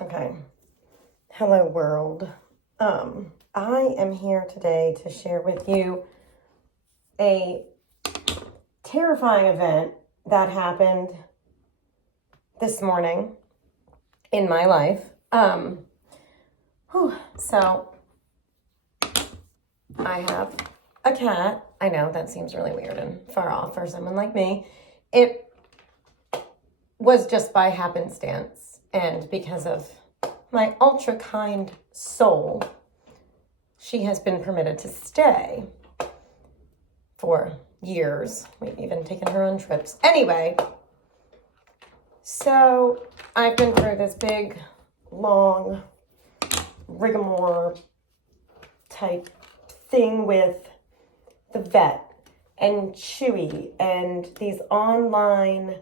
Okay. Hello, world. I am here today to share with you a terrifying event that happened this morning in my life. So I have a cat. I know that seems really weird and far off for someone like me. It was just by happenstance, and because of my ultra kind soul, she has been permitted to stay for years. We've even taken her on trips. Anyway, so I've been through this big, long rigmarole type thing with the vet and Chewy and these online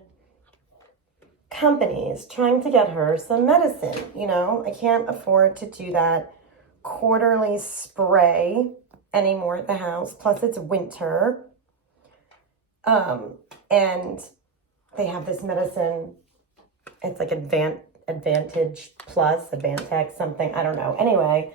companies trying to get her some medicine. You know, I can't afford to do that quarterly spray anymore at the house. Plus it's winter. And they have this medicine. It's like Advantage Plus, Advantex, something. I don't know. Anyway,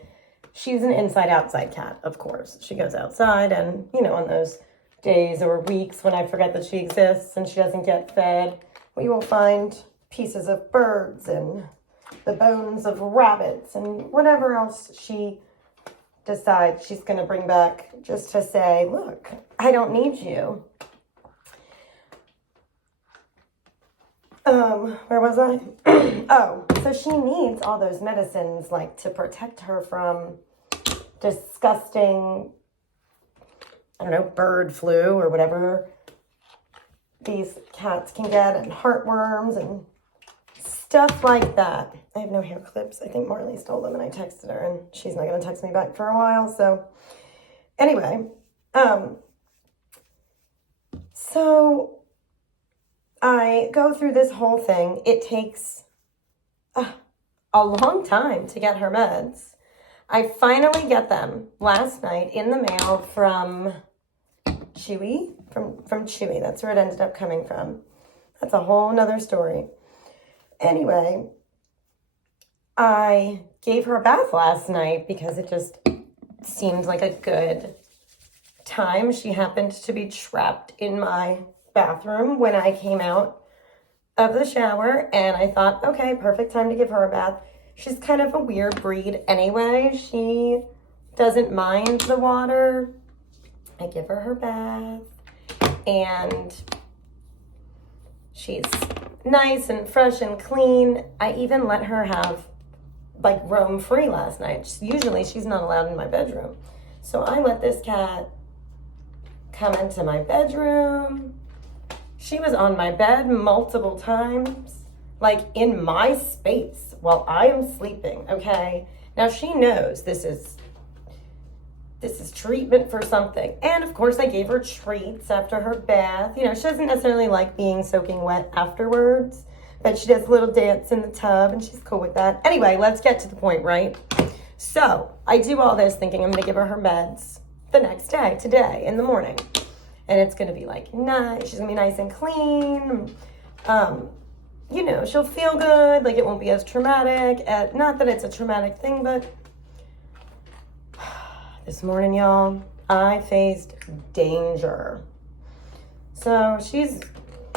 she's an inside-outside cat, of course. She goes outside and, you know, on those days or weeks when I forget that she exists and she doesn't get fed, we will find pieces of birds and the bones of rabbits and whatever else she decides she's going to bring back just to say, look, I don't need you. Where was I? Oh, so she needs all those medicines, like, to protect her from disgusting, I don't know, bird flu or whatever these cats can get, and heartworms and stuff like that. I have no hair clips. I think Marley stole them and I texted her and she's not going to text me back for a while. So anyway, so I go through this whole thing. It takes a long time to get her meds. I finally get them last night in the mail from Chewy, from Chewy. That's where it ended up coming from. That's a whole nother story. Anyway, I gave her a bath last night because it just seemed like a good time. She happened to be trapped in my bathroom when I came out of the shower, and I thought, okay, perfect time to give her a bath. She's kind of a weird breed anyway. She doesn't mind the water. I give her her bath, and she's nice and fresh and clean. I even let her have, like, roam free last night. Usually she's not allowed in my bedroom. So I let this cat come into my bedroom. She was on my bed multiple times, like in my space while I am sleeping, okay? Now she knows this is treatment for something. And of course I gave her treats after her bath. You know, she doesn't necessarily like being soaking wet afterwards, but she does a little dance in the tub and she's cool with that. Anyway, let's get to the point, right? So I do all this thinking I'm gonna give her meds the next day, today, in the morning. And it's gonna be like nice, she's gonna be nice and clean. You know, she'll feel good, like it won't be as traumatic. Not that it's a traumatic thing, but this morning, y'all, I faced danger. So she's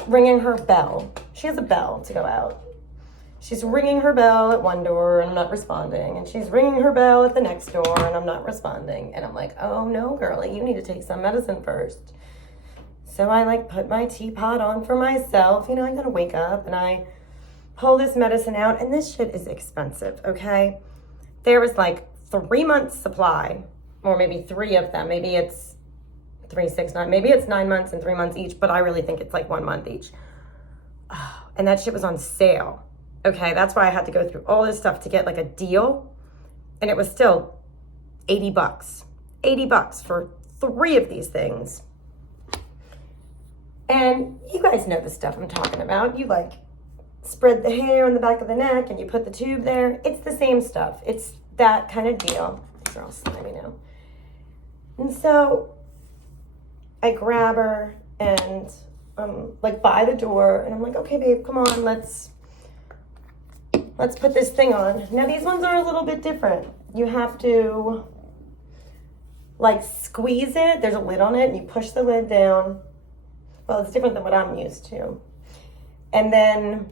ringing her bell. She has a bell to go out. She's ringing her bell at one door and I'm not responding. And she's ringing her bell at the next door and I'm not responding. And I'm like, oh no, girlie, you need to take some medicine first. So I like put my teapot on for myself. You know, I gotta wake up and I pull this medicine out. And this shit is expensive, okay? There was like 3 months supply, or maybe 3 of them. Maybe it's 3, 6, 9. Maybe it's 9 months and 3 months each, but I really think it's like 1 month each. Oh, and that shit was on sale. Okay, that's why I had to go through all this stuff to get like a deal. And it was still $80. $80 for 3 of these things. And you guys know the stuff I'm talking about. You like spread the hair on the back of the neck and you put the tube there. It's the same stuff. It's that kind of deal. These are all slimy now. And so I grab her and I'm like by the door and I'm like, okay, babe, come on, let's let's put this thing on. Now these ones are a little bit different. You have to like squeeze it. There's a lid on it and you push the lid down. Well, it's different than what I'm used to. And then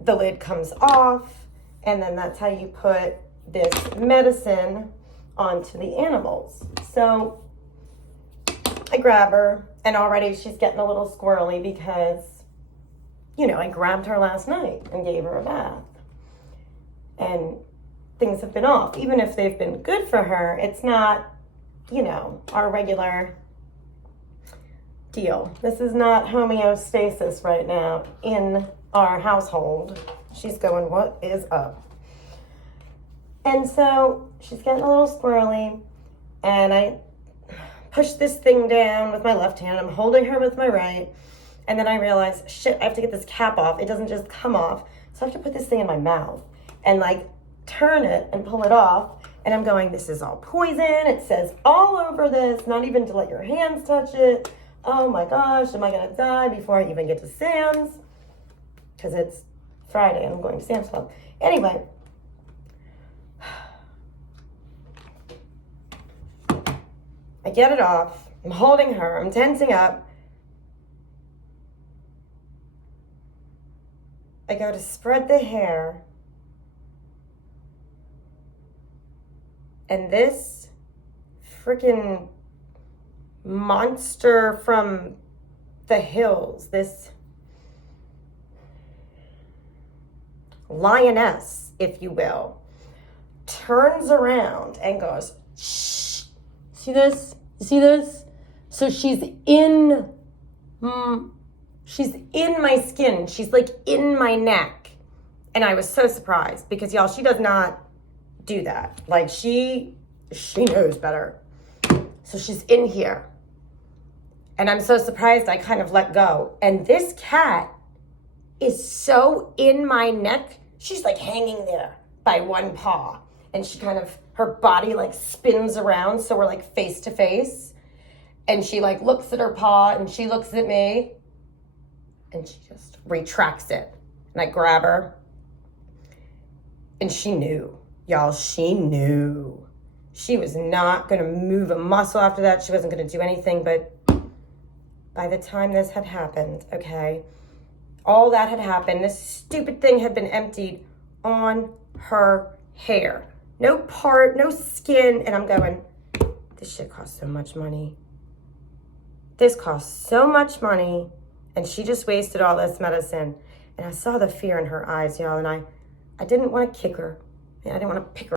the lid comes off, and then that's how you put this medicine onto the animals. So I grab her, and already she's getting a little squirrely because, you know, I grabbed her last night and gave her a bath. And things have been off. Even if they've been good for her, it's not, you know, our regular deal. This is not homeostasis right now in our household. She's going, what is up? And so she's getting a little squirrely, and I push this thing down with my left hand. I'm holding her with my right, and then I realize, shit, I have to get this cap off. It doesn't just come off. So I have to put this thing in my mouth and like turn it and pull it off. And I'm going, this is all poison. It says all over this, not even to let your hands touch it. Oh my gosh, am I gonna die before I even get to Sam's? Because it's Friday and I'm going to Sam's Club. Anyway, I get it off. I'm holding her. I'm tensing up. I go to spread the hair. And this freaking monster from the hills, this lioness, if you will, turns around and goes, shh. See this? You see this? So she's in my skin. She's like in my neck. And I was so surprised because, y'all, she does not do that. Like she knows better. So she's in here. And I'm so surprised I kind of let go. And this cat is so in my neck. She's like hanging there by one paw. And she kind of, her body like spins around. So we're like face to face. And she like looks at her paw and she looks at me. And she just retracts it. And I grab her. And she knew. Y'all, she knew. She was not going to move a muscle after that. She wasn't going to do anything. But by the time this had happened, okay, all that had happened. This stupid thing had been emptied on her hair. No part, no skin. And I'm going, this shit costs so much money. This costs so much money. And she just wasted all this medicine. And I saw the fear in her eyes, y'all. And I didn't want to kick her. I didn't want to pick her